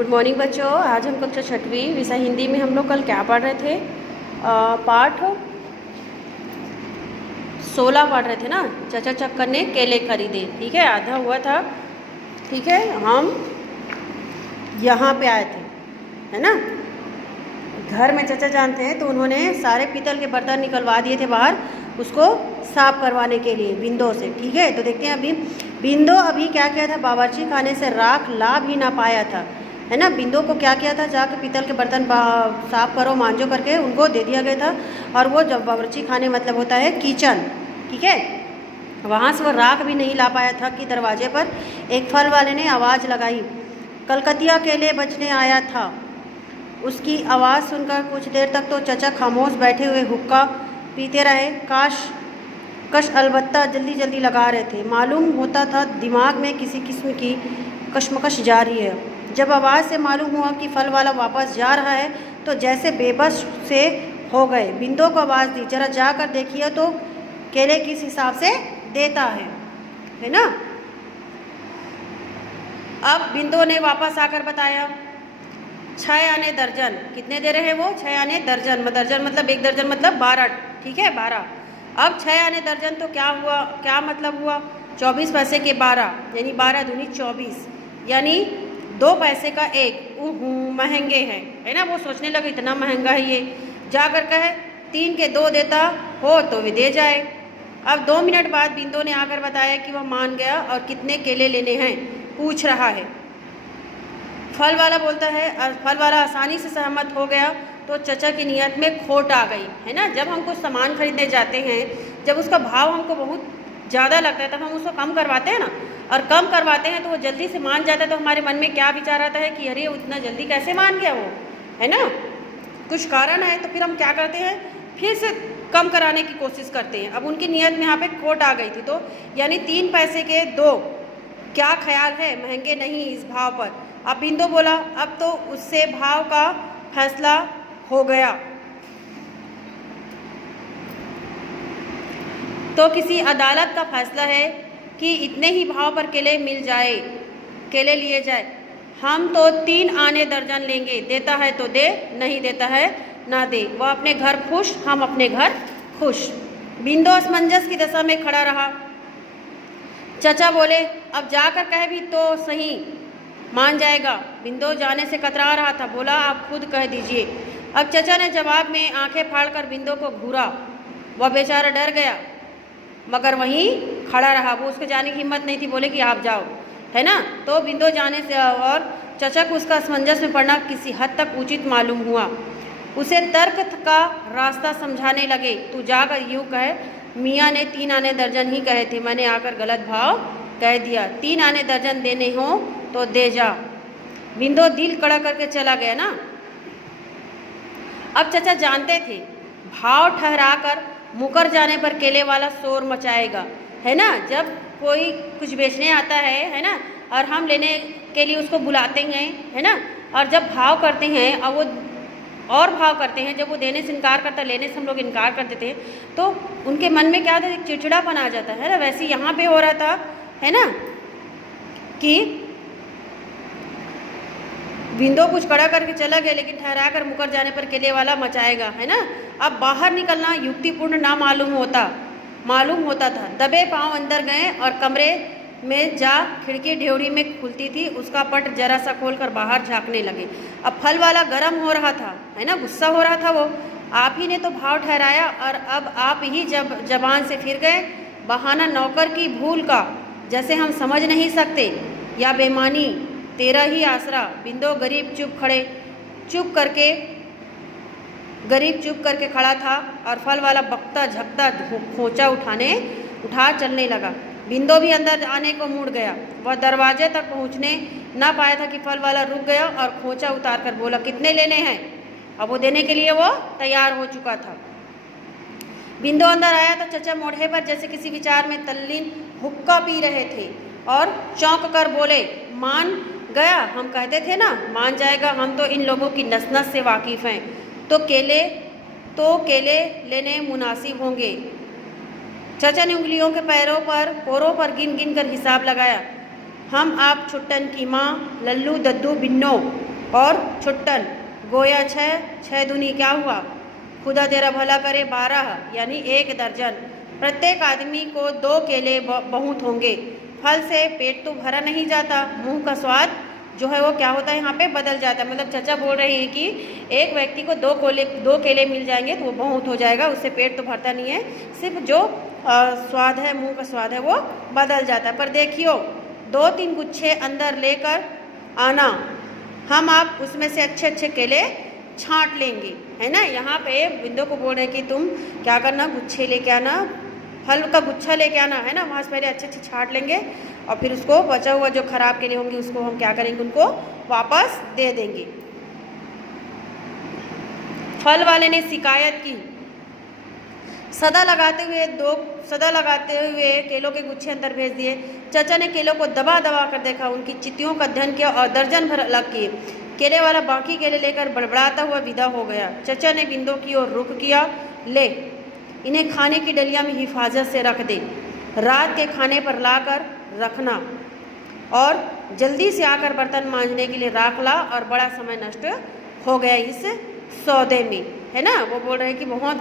Good morning बच्चों। आज हम कक्षा छठवीं विषय हिंदी में हम लोग कल क्या पढ़ रहे थे? पाठ 16 पढ़ रहे थे ना। चाचा चक्कर ने केले खरीदे, ठीक है, आधा हुआ था, ठीक है। हम यहाँ पे आए थे, है ना। घर में चाचा जानते हैं तो उन्होंने सारे पीतल के बर्तन निकलवा दिए थे बाहर, उसको साफ करवाने के लिए बिंदो से, ठीक है। तो देखते हैं अभी बिंदो अभी क्या किया था, बावर्ची खाने से राख ला भी ना पाया था, है ना। बिंदो को क्या किया था, जाके पीतल के बर्तन साफ करो मांजो करके उनको दे दिया गया था। और वो जब बावर्ची खाने मतलब होता है किचन, ठीक है, वहाँ से वो राख भी नहीं ला पाया था कि दरवाजे पर एक फल वाले ने आवाज़ लगाई, कलकतिया केले बचने आया था। उसकी आवाज़ सुनकर कुछ देर तक तो चचा खामोश बैठे हुए हुक्का पीते रहे। कश अलबत्ता जल्दी जल्दी लगा रहे थे। मालूम होता था दिमाग में किसी किस्म की कशमकश जारी है। जब आवाज़ से मालूम हुआ कि फल वाला वापस जा रहा है तो जैसे बेबस से हो गए। बिंदो को आवाज़ दी, जरा जाकर देखिए तो केले किस हिसाब से देता है ना। अब बिंदो ने वापस आकर बताया 6 आने दर्जन। कितने दे रहे हैं वो? 6 आने दर्जन। दर्जन मतलब 1 दर्जन मतलब 12, ठीक है, 12। अब 6 आने दर्जन तो क्या हुआ, क्या मतलब हुआ? 24 पैसे के 12 यानी 12 दूनी 24 यानी 2 पैसे का 1। महंगे हैं, है ना। वो सोचने लगे इतना महंगा है ये। जाकर कहे 3 के 2 देता हो तो वे दे जाए। अब 2 मिनट बाद बिंदो ने आकर बताया कि वह मान गया और कितने केले लेने हैं पूछ रहा है। फल वाला बोलता है, फल वाला आसानी से सहमत हो गया तो चचा की नीयत में खोट आ गई, है ना। जब हम कुछ सामान खरीदने जाते हैं, जब उसका भाव हमको बहुत ज़्यादा लगता है तब हम उसको कम करवाते हैं ना, और कम करवाते हैं तो वो जल्दी से मान जाता है। तो हमारे मन में क्या विचार आता है कि अरे उतना जल्दी कैसे मान गया वो, है ना, कुछ कारण है। तो फिर हम क्या करते हैं, फिर से कम कराने की कोशिश करते हैं। अब उनकी नीयत में यहाँ पे खोट आ गई थी, तो यानी 3 पैसे के 2। क्या ख्याल है, महंगे नहीं इस भाव पर? अब बिंदो बोला, अब तो उससे भाव का फैसला हो गया। तो किसी अदालत का फैसला है कि इतने ही भाव पर केले केले लिए जाए। हम तो 3 आने दर्जन लेंगे, देता है तो दे, नहीं देता है ना दे। वह अपने घर खुश, हम अपने घर खुश। बिंदो असमंजस की दशा में खड़ा रहा। चचा बोले, अब जाकर कह भी तो सही, मान जाएगा। बिंदो जाने से कतरा रहा था, बोला आप खुद कह दीजिए। अब चचा ने जवाब में आंखें फाड़कर बिंदो को घूरा। वह बेचारा डर गया मगर वहीं खड़ा रहा। वो उसके जाने की हिम्मत नहीं थी, बोले कि आप जाओ, है ना। तो बिंदो जाने से और चचा को उसका असमंजस में पड़ना किसी हद तक उचित मालूम हुआ। उसे तर्क का रास्ता समझाने लगे। तू जाकर यूँ कहे, मियाँ ने 3 आने दर्जन ही कहे थे, मैंने आकर गलत भाव कह दिया। 3 आने दर्जन देने हों तो दे जा। बिंदो दिल कड़ा करके चला गया ना। अब चचा जानते थे भाव ठहराकर मुकर जाने पर केले वाला शोर मचाएगा, है ना। जब कोई कुछ बेचने आता है ना, और हम लेने के लिए उसको बुलाते हैं, है ना, और जब भाव करते हैं और वो और भाव करते हैं, जब वो देने से इनकार करता, लेने से हम लोग इनकार कर देते हैं, तो उनके मन में क्या होता है, चिड़चिड़ापन आ जाता है ना। वैसे यहाँ पे हो रहा था, है ना, कि बिंदो कुछ कड़ा करके चला गया लेकिन ठहरा कर मुकर जाने पर केले वाला मचाएगा, है ना। अब बाहर निकलना युक्तिपूर्ण ना मालूम होता था। दबे पांव अंदर गए और कमरे में जा खिड़की ढेउड़ी में खुलती थी, उसका पट जरा सा खोलकर बाहर झांकने लगे। अब फल वाला गर्म हो रहा था, है ना, गुस्सा हो रहा था। वो आप ही ने तो भाव ठहराया और अब आप ही जब जबान से फिर गए। बहाना नौकर की भूल का, जैसे हम समझ नहीं सकते, या बेईमानी तेरा ही आसरा। बिंदो गरीब चुप करके खड़ा था और फल वाला बकता झकता खोचा उठा चलने लगा। बिंदो भी अंदर आने को मुड़ गया। वह दरवाजे तक पहुंचने ना पाया था कि फल वाला रुक गया और खोचा उतार कर बोला, कितने लेने हैं? अब वो देने के लिए वो तैयार हो चुका था। बिंदो अंदर आया तो चचा मोढ़े पर जैसे किसी विचार में तल्लीन हुक्का पी रहे थे और चौंक कर बोले, मान गया? हम कहते थे ना मान जाएगा। हम तो इन लोगों की नस नस से वाकिफ़ हैं। तो केले लेने मुनासिब होंगे। चचा ने उंगलियों के पोरों पर गिन गिन कर हिसाब लगाया। हम आप छुट्टन की माँ, लल्लू दद्दू बिन्नो और छुट्टन गोया 6, 6 दूनी क्या हुआ, खुदा तेरा भला करे 12 यानी 1 दर्जन। प्रत्येक आदमी को 2 केले बहुत होंगे। फल से पेट तो भरा नहीं जाता, मुंह का स्वाद जो है वो क्या होता है यहाँ पे बदल जाता है। मतलब चाचा बोल रहे हैं कि एक व्यक्ति को 2 केले मिल जाएंगे तो वो बहुत हो जाएगा, उससे पेट तो भरता नहीं है, सिर्फ जो स्वाद है, मुंह का स्वाद है वो बदल जाता है। पर देखियो 2-3 गुच्छे अंदर लेकर आना, हम आप उसमें से अच्छे अच्छे केले छांट लेंगे, है ना। यहाँ पे बिंदु को बोल रहे हैं कि तुम क्या करना, गुच्छे लेके आना, फल का गुच्छा लेके आना, है ना। वहाँ से पहले अच्छे अच्छे छांट लेंगे और फिर उसको बचा हुआ जो खराब केले होंगे उसको हम क्या करेंगे, उनको वापस दे देंगे। फल वाले ने शिकायत की, सदा लगाते हुए केलों के गुच्छे अंदर भेज दिए। चाचा ने केलों को दबा दबा कर देखा, उनकी चित्तियों का अध्ययन किया और दर्जन भर अलग किए। केले वाला बाकी केले लेकर बड़बड़ाता हुआ विदा हो गया। चाचा ने बिंदु की ओर रुख किया, ले इन्हें खाने की डलिया में हिफाजत से रख दे, रात के खाने पर लाकर रखना और जल्दी से आकर बर्तन मांजने के लिए राख ला। और बड़ा समय नष्ट हो गया इस सौदे में, है ना। वो बोल रहे हैं कि बहुत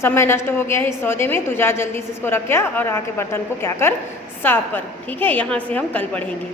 समय नष्ट हो गया है इस सौदे में, तू जा जल्दी से इसको रख और आके बर्तन को क्या कर, साफ कर। ठीक है, यहाँ से हम कल पढ़ेंगे।